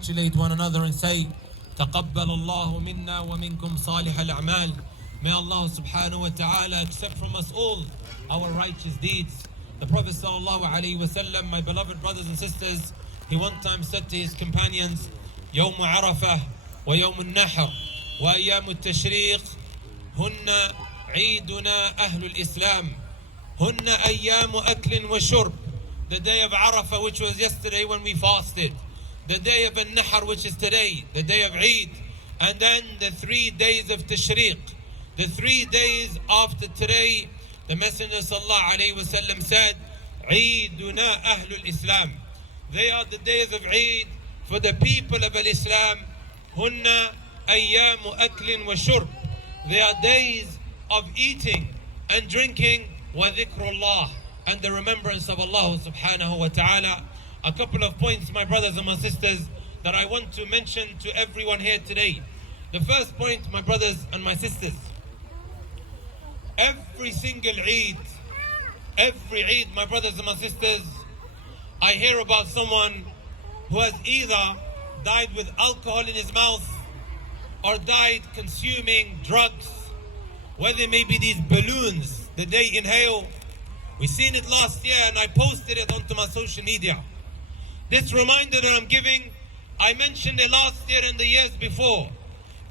Congratulate one another and say, تقبل الله منا ومنكم صالح الأعمال. May Allah subhanahu wa ta'ala accept from us all our righteous deeds. The Prophet sallallahu alaihi wasallam, my beloved brothers and sisters, he one time said to his companions, يوم عرفة ويوم النحر وأيام التشريق هن عيدنا أهل الإسلام هن أيام أكل وشرب. The day of Arafah, which was yesterday when we fasted, the day of An-Nahr, which is today, the day of Eid, and then the 3 days of Tashriq, the 3 days after today. The Messenger sallallahu alaihi wasallam said, Eiduna Ahlul Islam. They are the days of Eid for the people of Islam. Hunna ayyamu aklin wa shurb. They are days of eating and drinking, wa dhikrullah, and the remembrance of Allah subhanahu wa ta'ala. A couple of points, my brothers and my sisters, that I want to mention to everyone here today. The first point, my brothers and my sisters, every single Eid, my brothers and my sisters, I hear about someone who has either died with alcohol in his mouth or died consuming drugs, whether it may be these balloons that they inhale. We seen it last year and I posted it onto my social media. This reminder that I'm giving, I mentioned it last year and the years before.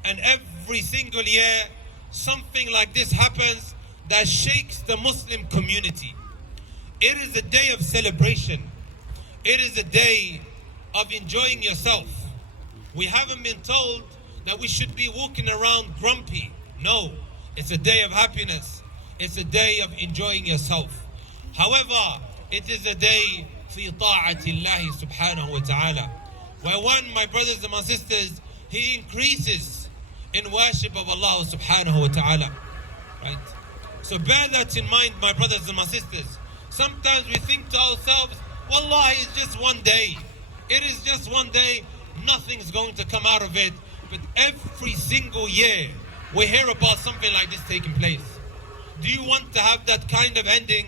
And every single year, something like this happens that shakes the Muslim community. It is a day of celebration. It is a day of enjoying yourself. We haven't been told that we should be walking around grumpy. No, it's a day of happiness. It's a day of enjoying yourself. However, it is a day في طاعة الله سبحانه وتعالى, where one, my brothers and my sisters, he increases in worship of Allah subhanahu wa ta'ala. Right? So bear that in mind, my brothers and my sisters. Sometimes we think to ourselves, Wallah, it's just one day. It is just one day. Nothing's going to come out of it. But every single year, we hear about something like this taking place. Do you want to have that kind of ending,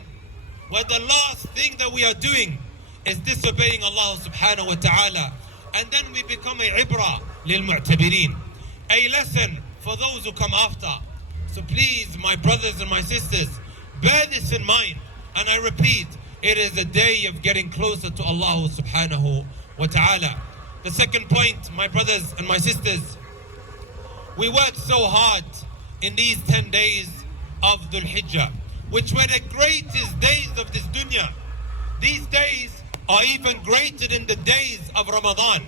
where the last thing that we are doing is disobeying Allah subhanahu wa ta'ala, and then we become a ibra lil mu'tabirin, a lesson for those who come after? So please, my brothers and my sisters, bear this in mind. And I repeat, it is a day of getting closer to Allah subhanahu wa ta'ala. The second point, my brothers and my sisters, we work so hard in these 10 days of Dhul Hijjah, which were the greatest days of this dunya. These days are even greater than the days of Ramadan.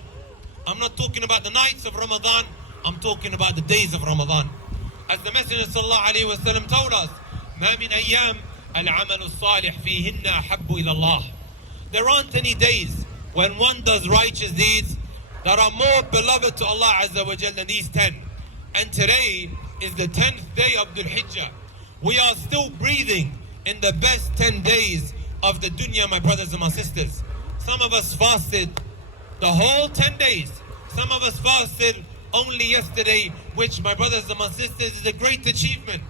I'm not talking about the nights of Ramadan, I'm talking about the days of Ramadan. As the Messenger sallallahu alaihi wasallam told us, ما من أيام العمل الصالح فيهن أحب إلى الله. There aren't any days when one does righteous deeds that are more beloved to Allah Azza wa Jal than these 10. And today is the 10th day of Dhul Hijjah. We are still breathing in the best 10 days of the dunya, my brothers and my sisters. Some of us fasted the whole 10 days. Some of us fasted only yesterday, which, my brothers and my sisters, is a great achievement,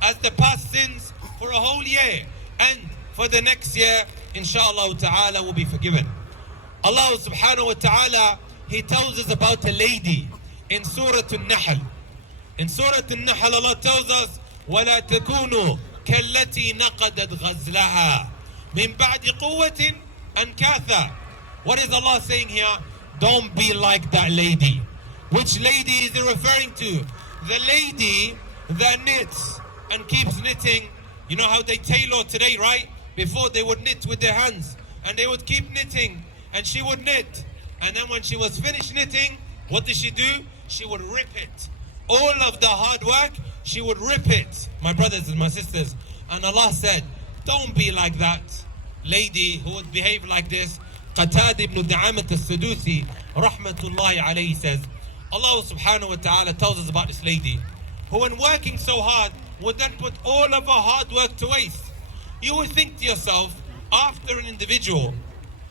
as the past sins for a whole year and for the next year, inshallah ta'ala, will be forgiven. Allah subhanahu wa ta'ala, He tells us about a lady in Surah An-Nahl. In Surah An-Nahl, Allah tells us, وَلَا تَكُونُوا كَالَّتِي نَقَدَتْ غَزْلَهَا مِنْ بَعْدِ قُوَّةٍ أَنْكَاثًا. What is Allah saying here? Don't be like that lady. Which lady is He referring to? The lady that knits and keeps knitting. You know how they tailor today, right? Before they would knit with their hands, and they would keep knitting, and she would knit. And then when she was finished knitting, what did she do? She would rip it. All of the hard work, she would rip it, my brothers and my sisters. And Allah said, don't be like that lady who would behave like this. Qatada ibn Da'amat al-Sadusi, rahmatullahi alayhi, says, Allah subhanahu wa ta'ala tells us about this lady who, when working so hard, would then put all of her hard work to waste. You would think to yourself, after an individual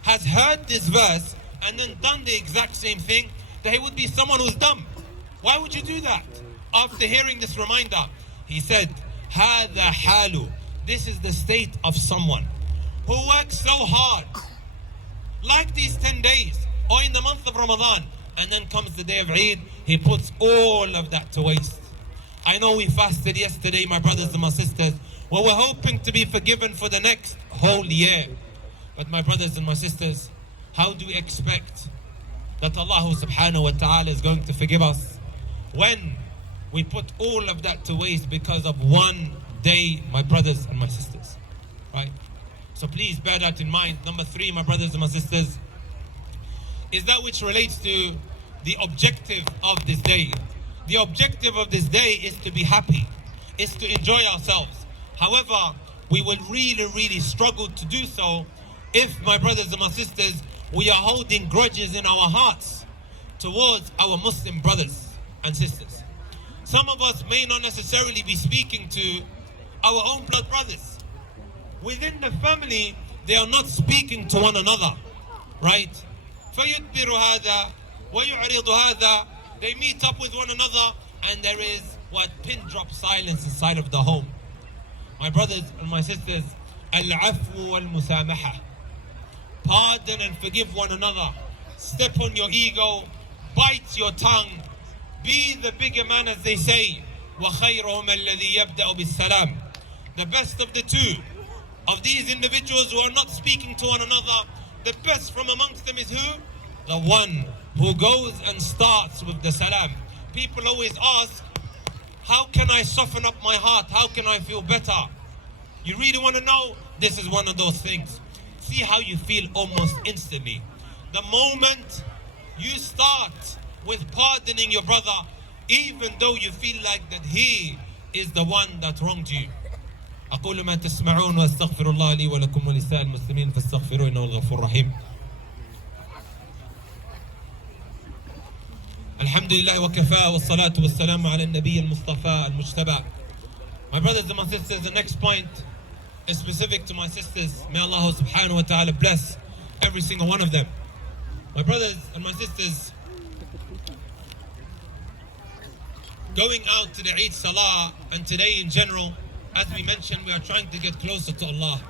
has heard this verse and then done the exact same thing, that he would be someone who's dumb. Why would you do that? After hearing this reminder, he said, هَذَا حَالُ. This is the state of someone who works so hard, like these 10 days, or in the month of Ramadan, and then comes the day of Eid, he puts all of that to waste. I know we fasted yesterday, my brothers and my sisters. Well, we're hoping to be forgiven for the next whole year. But my brothers and my sisters, how do we expect that Allah subhanahu wa ta'ala is going to forgive us when we put all of that to waste because of one day, my brothers and my sisters? Right? So please bear that in mind. Number 3, my brothers and my sisters, is that which relates to the objective of this day. The objective of this day is to be happy, is to enjoy ourselves. However, we will really struggle to do so if, my brothers and my sisters, we are holding grudges in our hearts towards our Muslim brothers and sisters. Some of us may not necessarily be speaking to our own blood brothers. Within the family, they are not speaking to one another, right? فَيُدْبِرُ هَذَا وَيُعْرِضُ هَذَا. They meet up with one another, and there is what? Pin drop silence inside of the home. My brothers and my sisters, al-afwu wal-musamaha. Pardon and forgive one another. Step on your ego, bite your tongue, be the bigger man, as they say. وَخَيْرُهُمَ الَّذِي يَبْدَأُ بِالسَّلَامِ. The best of the two, of these individuals who are not speaking to one another, the best from amongst them is who? The one who goes and starts with the salam. People always ask, how can I soften up my heart? How can I feel better? You really want to know? This is one of those things. See how you feel almost instantly. The moment you start with pardoning your brother, even though you feel like that he is the one that wronged you. أقول ما تسمعون وأستغفر الله لي ولكم ولسائر المسلمين فاستغفروه إنه الغفور الرحيم. الحمد لله وكفى والصلاة والسلام على النبي المصطفى المجتبى. My brothers and my sisters, the next point is specific to my sisters. May Allah subhanahu wa ta'ala bless every single one of them. My brothers and my sisters, going out to the Eid Salah and today in general, as we mentioned, we are trying to get closer to Allah.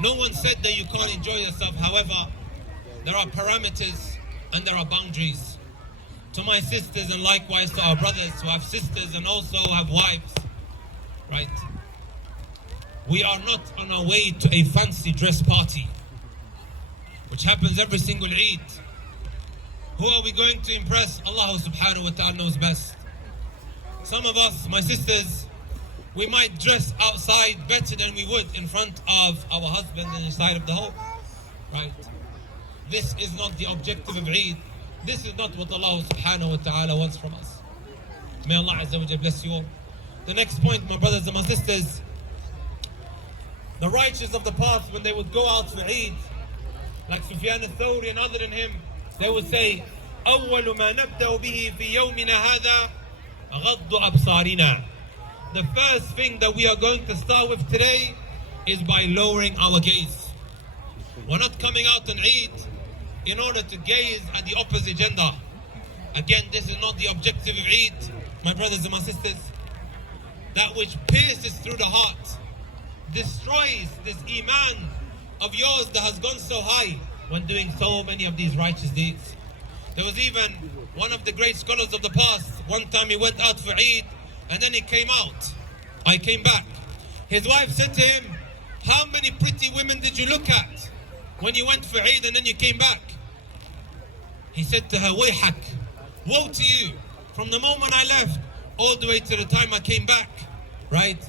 No one said that you can't enjoy yourself. However, there are parameters and there are boundaries. To my sisters and likewise to our brothers who have sisters and also have wives, right? We are not on our way to a fancy dress party, which happens every single Eid. Who are we going to impress? Allah subhanahu wa ta'ala knows best. Some of us, my sisters, we might dress outside better than we would in front of our husband and inside of the home, right? This is not the objective of Eid. This is not what Allah subhanahu wa ta'ala wants from us. May Allah Azza wa Jalla bless you all. The next point, my brothers and my sisters, the righteous of the past, when they would go out for Eid, like Sufyan al-Thawri and other than him, they would say, أول ما نبدأ به في يومنا هذا غض أبصارنا. The first thing that we are going to start with today is by lowering our gaze. We're not coming out on Eid in order to gaze at the opposite gender. Again, this is not the objective of Eid, my brothers and my sisters. That which pierces through the heart, destroys this iman of yours that has gone so high when doing so many of these righteous deeds. There was even one of the great scholars of the past. One time he went out for Eid and then he came out. I came back. His wife said to him, how many pretty women did you look at when you went for Eid and then you came back? He said to her, Wayhak, woe to you. From the moment I left all the way to the time I came back, right?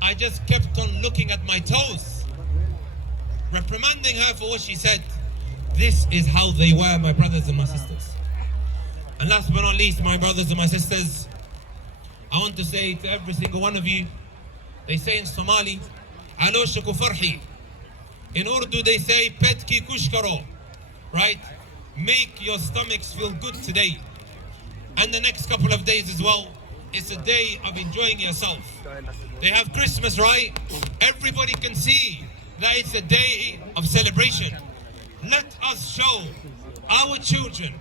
I just kept on looking at my toes, reprimanding her for what she said. This is how they were, my brothers and my sisters. And last but not least, my brothers and my sisters, I want to say to every single one of you, they say in Somali, Aloshaku farhi. In Urdu they say, Petki kushkaro, right? Make your stomachs feel good today. And the next couple of days as well, it's a day of enjoying yourself. They have Christmas, right? Everybody can see that it's a day of celebration. Let us show our children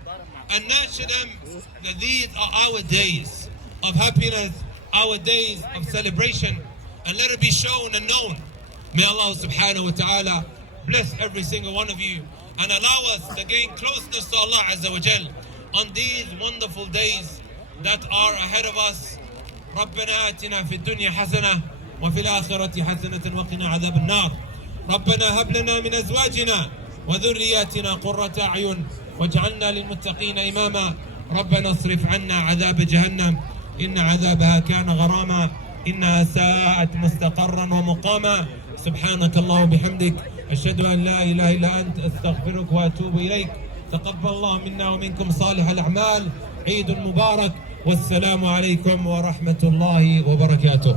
and nurture them that these are our days of happiness, our days of celebration, and let it be shown and known. May Allah subhanahu wa ta'ala bless every single one of you and allow us to gain closeness to Allah Azza wa Jal on these wonderful days that are ahead of us. ربنا آتنا في الدنيا حسنة وفي الآخرة حسنة وقنا عذاب النار. ربنا هب لنا من أزواجنا وذرياتنا قرة أعين واجعلنا للمتقين إماما. ربنا اصرف عنا عذاب جهنم إن عذابها كان غراما إنها ساءت مستقرا ومقاما. سبحانك اللهم وبحمدك أشهد أن لا إله إلا أنت أستغفرك وأتوب إليك. تقبل الله منا ومنكم صالح الأعمال. عيد مبارك والسلام عليكم ورحمة الله وبركاته.